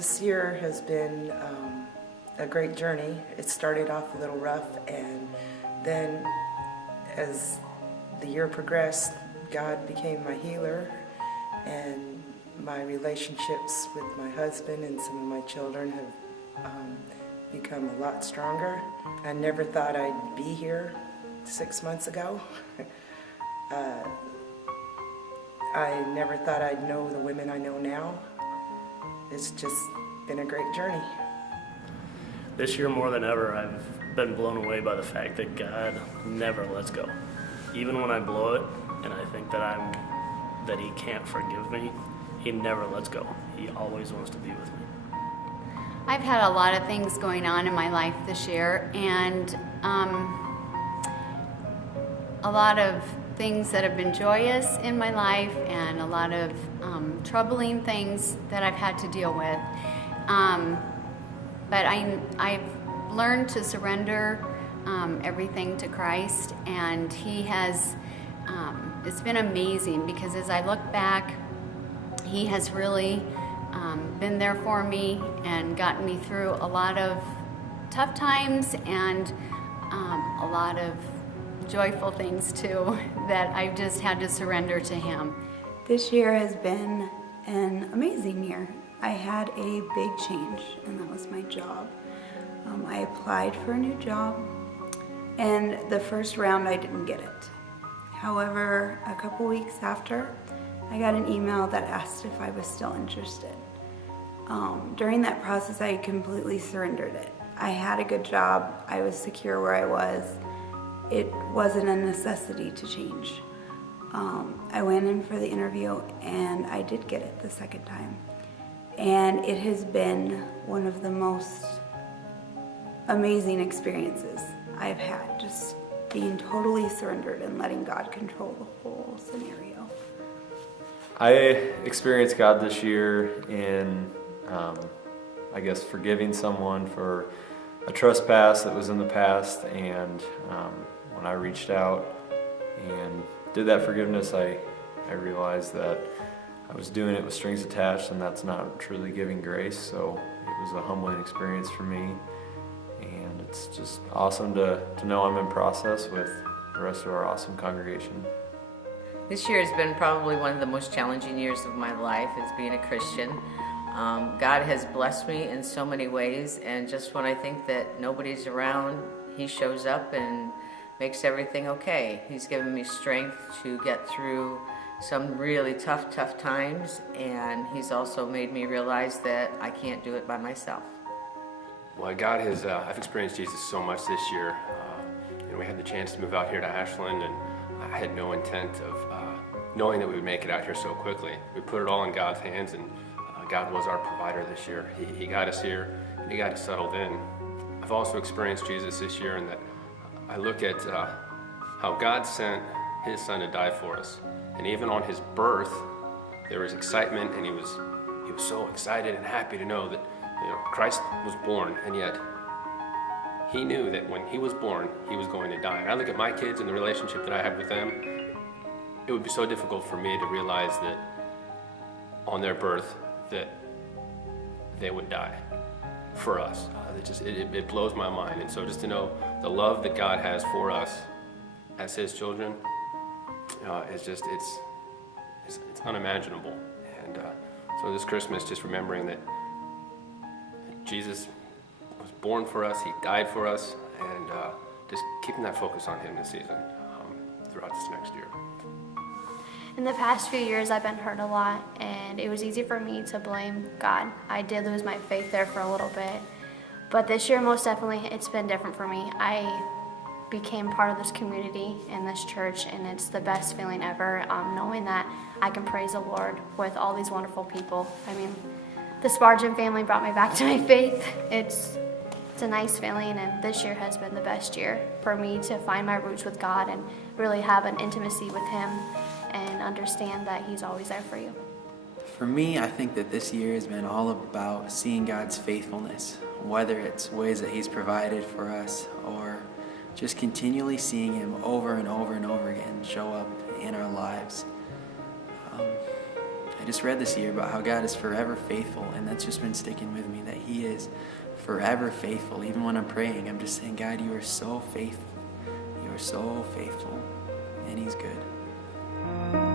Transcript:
This year has been a great journey. It started off a little rough, and then as the year progressed, God became my healer, and my relationships with my husband and some of my children have become a lot stronger. I never thought I'd be here 6 months ago. I never thought I'd know the women I know now. It's just been a great journey. This year more than ever, I've been blown away by the fact that God never lets go. Even when I blow it and I think that He can't forgive me, He never lets go. He always wants to be with me. I've had a lot of things going on in my life this year, and a lot of things that have been joyous in my life and a lot of troubling things that I've had to deal with. But I've learned to surrender everything to Christ, and He has, it's been amazing because as I look back, He has really been there for me and gotten me through a lot of tough times and a lot of joyful things too that I've just had to surrender to Him. This year has been an amazing year. I had a big change, and that was my job. I applied for a new job, and the first round I didn't get it. However, a couple weeks after, I got an email that asked if I was still interested. During that process, I completely surrendered it. I had a good job. I was secure where I was. It wasn't a necessity to change. I went in for the interview, and I did get it the second time. And it has been one of the most amazing experiences I've had, just being totally surrendered and letting God control the whole scenario. I experienced God this year in, forgiving someone for a trespass that was in the past, and when I reached out and did that forgiveness, I realized that I was doing it with strings attached, and that's not truly giving grace. So it was a humbling experience for me, and it's just awesome to know I'm in process with the rest of our awesome congregation. This year has been probably one of the most challenging years of my life as being a Christian. God has blessed me in so many ways, and just when I think that nobody's around, He shows up and makes everything okay. He's given me strength to get through some really tough times, and He's also made me realize that I can't do it by myself. Well, God has, I've experienced Jesus so much this year. We had the chance to move out here to Ashland, and I had no intent of knowing that we would make it out here so quickly. We put it all in God's hands, and God was our provider this year. He got us here, and He got us settled in. I've also experienced Jesus this year in that I look at how God sent His Son to die for us. And even on His birth, there was excitement, and He was so excited and happy to know that Christ was born, and yet He knew that when He was born, He was going to die. And I look at my kids and the relationship that I have with them, it would be so difficult for me to realize that on their birth that they would die for us. It blows my mind. And so just to know the love that God has for us as His children it's unimaginable. And so this Christmas, just remembering that Jesus was born for us, He died for us, and just keeping that focus on Him this season throughout this next year. In the past few years, I've been hurt a lot, and it was easy for me to blame God. I did lose my faith there for a little bit, but this year, most definitely, it's been different for me. I became part of this community in this church, and it's the best feeling ever, knowing that I can praise the Lord with all these wonderful people. I mean, the Spargin family brought me back to my faith. It's a nice feeling, and this year has been the best year for me to find my roots with God and really have an intimacy with Him and understand that He's always there for you. For me, I think that this year has been all about seeing God's faithfulness, whether it's ways that He's provided for us or just continually seeing Him over and over and over again show up in our lives. I just read this year about how God is forever faithful, and that's just been sticking with me, that He is forever faithful. Even when I'm praying, I'm just saying, God, you are so faithful. You are so faithful, and He's good.